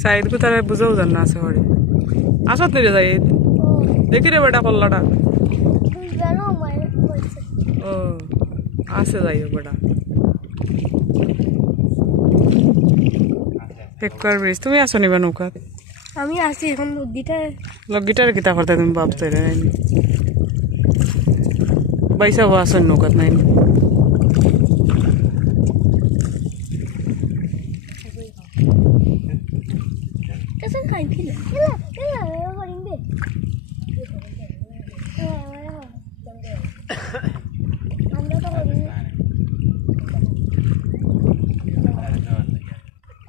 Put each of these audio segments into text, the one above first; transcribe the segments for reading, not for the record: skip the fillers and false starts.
সাইদ কো তারে বুঝাও জান না আছে হরি আসত নি রে সাইদ দেখি রে বেটা কল্লাটা ও আছে যাইও বেটা পেক্কার ব্রিজ তুমি আসো নিবা নৌকাত আমি আছি এখন লগিটার কিতা করতে তুমি ভাবতে রে বাইসা আসন নৌকাত নাই Kesan kain pila. Kela horing be. Anda to horing.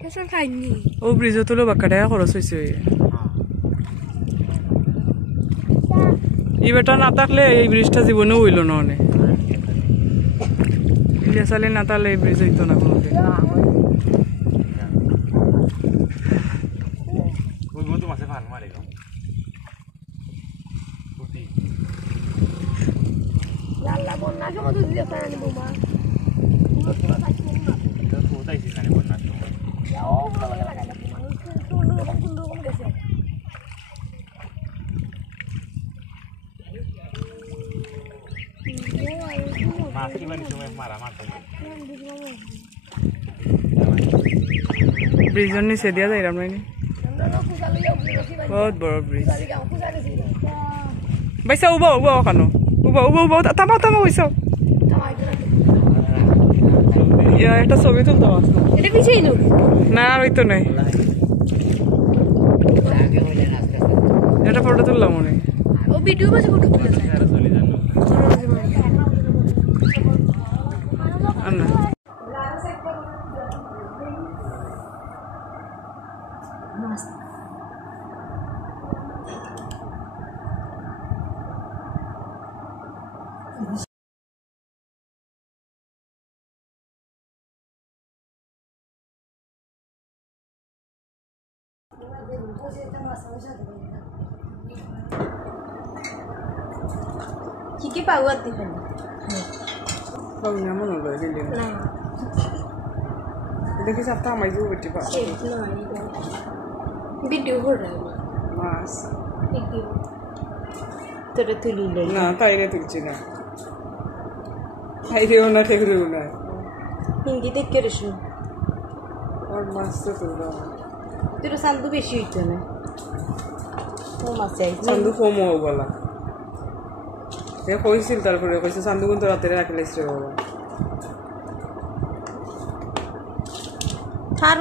Kesan kain ni. ও ব্রিজে তুলো বাক্কাটা খরচ হইছে এই বেটা না থাকলে এই ব্রিজটা জীবনে হইল না অনেক ইলিয়া সালে না থাকলে এই ব্রিজ হইতো না কোনোদিন Yalla bonna como tu dia tan buma. Ya oh bro la gana buma. Kundu kom gese. Masih mana cuma marah marah. Bridge नीचे दिया जाए नहीं बहुत बड़ा ब्रिज बैसा उबा उबा खानो उबा उबा उबा तामा तामा बैसा या একটা ছবি তুলতে আসলো এটা পিছেই নো না ওই তো নাই এটা ফটো তুললাম মনে ও ভিডিও বাসে ফটো তুলে যায় আন্না Kiki pawat di sana. Kau nyaman loh ini. Nah. Itu kisah tahu maju betul pak. Video horror. Mas. Video. Tertuli lagi. Nah, tak ini tu cina. Hai dia orang tak kira orang. Hindi tak kira sih. और मस्त तुला तेरे संदू बेशी इतना ना वो मस्त है संदू फोमो वाला ये कोई सिल तार पर कोई से संदू को तो रात तेरे रख ले स्टे वाला थार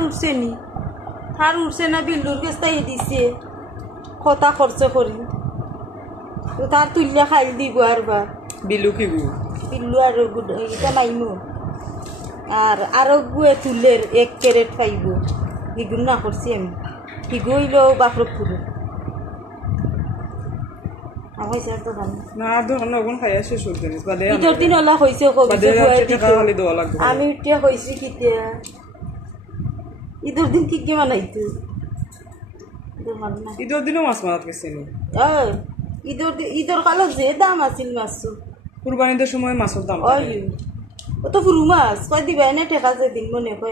उठसे ना बिल्डर के स्टाइल दिसे खोता खर्च करी तो थार तुल्य खाइल दी गुआर बा बिल्लू की गु बिल्लू आरो गुड इता माइनो আর আরো গুয়ে তুলের 1 ক্যারেট পাইব এগুলো না করছি আমি হিগইলো বাফরপুর আমি স্যার তো জানি না দোকান ওগুন খাইয়া শেষ হইছে বাদে ইতর দিন হলা হইছে কবি খালি দোয়া লাগবে আমি উঠে হইছি কিতিয়া ইতর দিন কি কি বানাইতো ঈদের দিনও মাছ মারাত গেছে নি ঈদের কালো যে দাম আছিল মাছ কুরবানিদের সময় মাছের দাম ও তো পুরু মাছ কয় দিবা এনে টেকা যে দিন মনে কয়